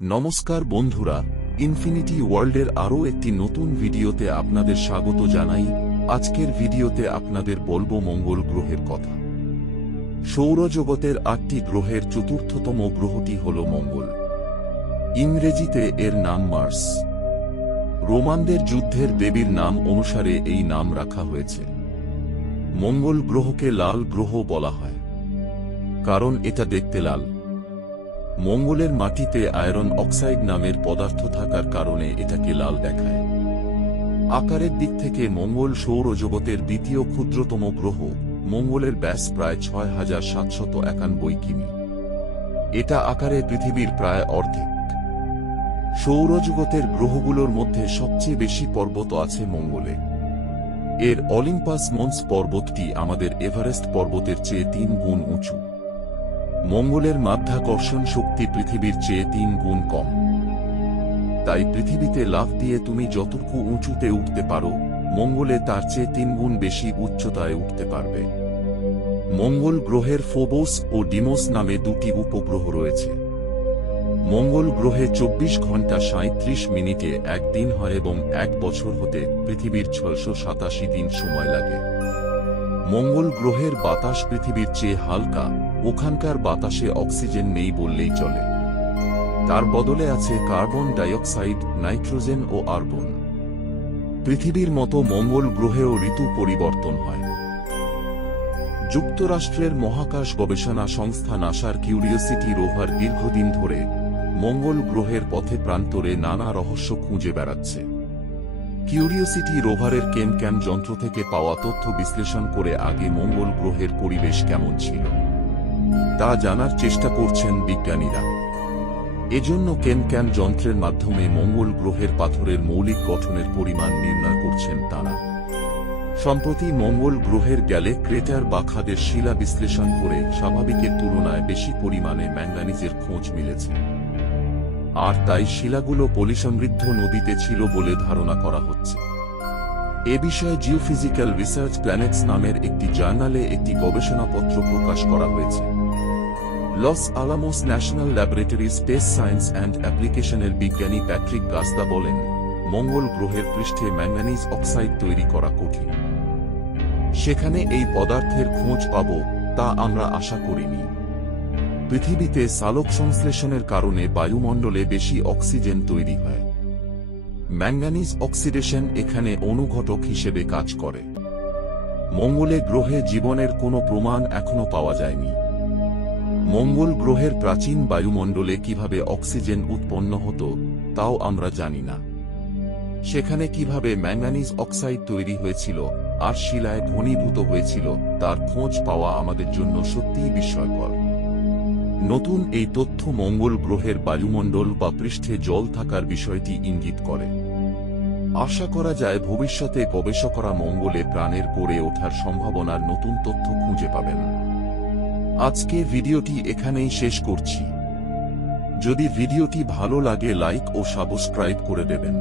নমস্কার বন্ধুরা, ইনফিনিটি ওয়ার্ল্ডের আরও একটি নতুন ভিডিওতে আপনাদের স্বাগত জানাই। আজকের ভিডিওতে আপনাদের বলবো মঙ্গল গ্রহের কথা। সৌরজগতের ৮টি গ্রহের চতুর্থতম গ্রহটি হল মঙ্গল। ইংরেজিতে এর নাম মার্স। রোমানদের যুদ্ধের দেবীর নাম অনুসারে এই নাম রাখা হয়েছে। মঙ্গল গ্রহকে লাল গ্রহ বলা হয়, কারণ এটা দেখতে লাল। মঙ্গলের মাটিতে আয়রন অক্সাইড নামের পদার্থ থাকার কারণে এটাকে লাল দেখায়। আকারের দিক থেকে মঙ্গল সৌরজগতের দ্বিতীয় ক্ষুদ্রতম গ্রহ। মঙ্গলের ব্যাস প্রায় ৬,৭৯১ কিমি। এটা আকারে পৃথিবীর প্রায় অর্ধেক। সৌরজগতের গ্রহগুলোর মধ্যে সবচেয়ে বেশি পর্বত আছে মঙ্গলে। এর অলিম্পাস মন্স পর্বতটি আমাদের এভারেস্ট পর্বতের চেয়ে ৩ গুণ উঁচু। মঙ্গলের মাধ্যাকর্ষণ শক্তি পৃথিবীর চেয়ে ৩ গুণ কম। তাই পৃথিবীতে লাফ দিয়ে তুমি যতটুকু উঁচুতে উঠতে পারো, মঙ্গলে তার চেয়ে ৩ গুণ বেশি উচ্চতায় উঠতে পারবে। মঙ্গল গ্রহের ফোবোস ও ডিমোস নামে দুটি উপগ্রহ রয়েছে। মঙ্গল গ্রহে ২৪ ঘন্টা ৩৭ মিনিটে এক দিন হয় এবং ১ বছর হতে পৃথিবীর ৬৮৭ দিন সময় লাগে। মঙ্গল গ্রহের বাতাস পৃথিবীর চেয়ে হালকা। ওখানকার বাতাসে অক্সিজেন নেই বললেই চলে। তার বদলে আছে কার্বন ডাইঅক্সাইড, নাইট্রোজেন ও আর্গন। পৃথিবীর মতো মঙ্গল গ্রহেও ঋতু পরিবর্তন হয়। যুক্তরাষ্ট্রের মহাকাশ গবেষণা সংস্থা নাসার কিউরিওসিটি রোভার দীর্ঘদিন ধরে মঙ্গল গ্রহের পথে প্রান্তরে নানা রহস্য খুঁজে বেড়াচ্ছে। কিউরিওসিটি রোভারের কেমক্যাম যন্ত্র থেকে পাওয়া তথ্য বিশ্লেষণ করে আগে মঙ্গল গ্রহের পরিবেশ কেমন ছিল তা জানার চেষ্টা করছেন বিজ্ঞানীরা। এজন্য কেমক্যাম যন্ত্রের মাধ্যমে মঙ্গল গ্রহের পাথরের মৌলিক গঠনের পরিমাণ নির্ণয় করছেন তারা। সম্প্রতি মঙ্গল গ্রহের গ্যালে ক্রেটার বা খাদের শিলা বিশ্লেষণ করে স্বাভাবিকের তুলনায় বেশি পরিমাণে ম্যাঙ্গানিজের খোঁজ মিলেছে। আর তাই শিলাগুলো পলিসমৃদ্ধ নদীতে ছিল বলে ধারণা করা হচ্ছে। এ বিষয়ে জিওফিজিক্যাল রিসার্চ প্ল্যানেটস নামের একটি জার্নালে একটি গবেষণাপত্র প্রকাশ করা হয়েছে। Los Alamos National Laboratory Space Science and অ্যাপ্লিকেশনের বিজ্ঞানী প্যাট্রিক গাস্তা বলেন, মঙ্গল গ্রহের পৃষ্ঠে ম্যাঙ্গানিজ অক্সাইড তৈরি করা কঠিন। সেখানে এই পদার্থের খোঁজ পাব তা আমরা আশা করিনি। পৃথিবীতে সালোক সংশ্লেষণের কারণে বায়ুমণ্ডলে বেশি অক্সিজেন তৈরি হয়। ম্যাঙ্গানিজ অক্সিডেশন এখানে অনুঘটক হিসেবে কাজ করে। মঙ্গলে গ্রহে জীবনের কোনো প্রমাণ এখনো পাওয়া যায়নি। মঙ্গল গ্রহের প্রাচীন বায়ুমণ্ডলে কিভাবে অক্সিজেন উৎপন্ন হতো তাও আমরা জানি না। সেখানে কিভাবে ম্যাঙ্গানিজ অক্সাইড তৈরি হয়েছিল আর শিলায় ঘনীভূত হয়েছিল তার খোঁজ পাওয়া আমাদের জন্য সত্যিই বিস্ময়কর। নতুন এই তথ্য মঙ্গল গ্রহের বায়ুমণ্ডল বা পৃষ্ঠে জল থাকার বিষয়টি ইঙ্গিত করে। আশা করা যায় ভবিষ্যতে গবেষকরা মঙ্গলে প্রাণের গড়ে ওঠার সম্ভাবনার নতুন তথ্য খুঁজে পাবেন। আজকে ভিডিওটি এখানেই শেষ করছি। যদি ভিডিওটি ভালো লাগে লাইক ও সাবস্ক্রাইব করে দেবেন।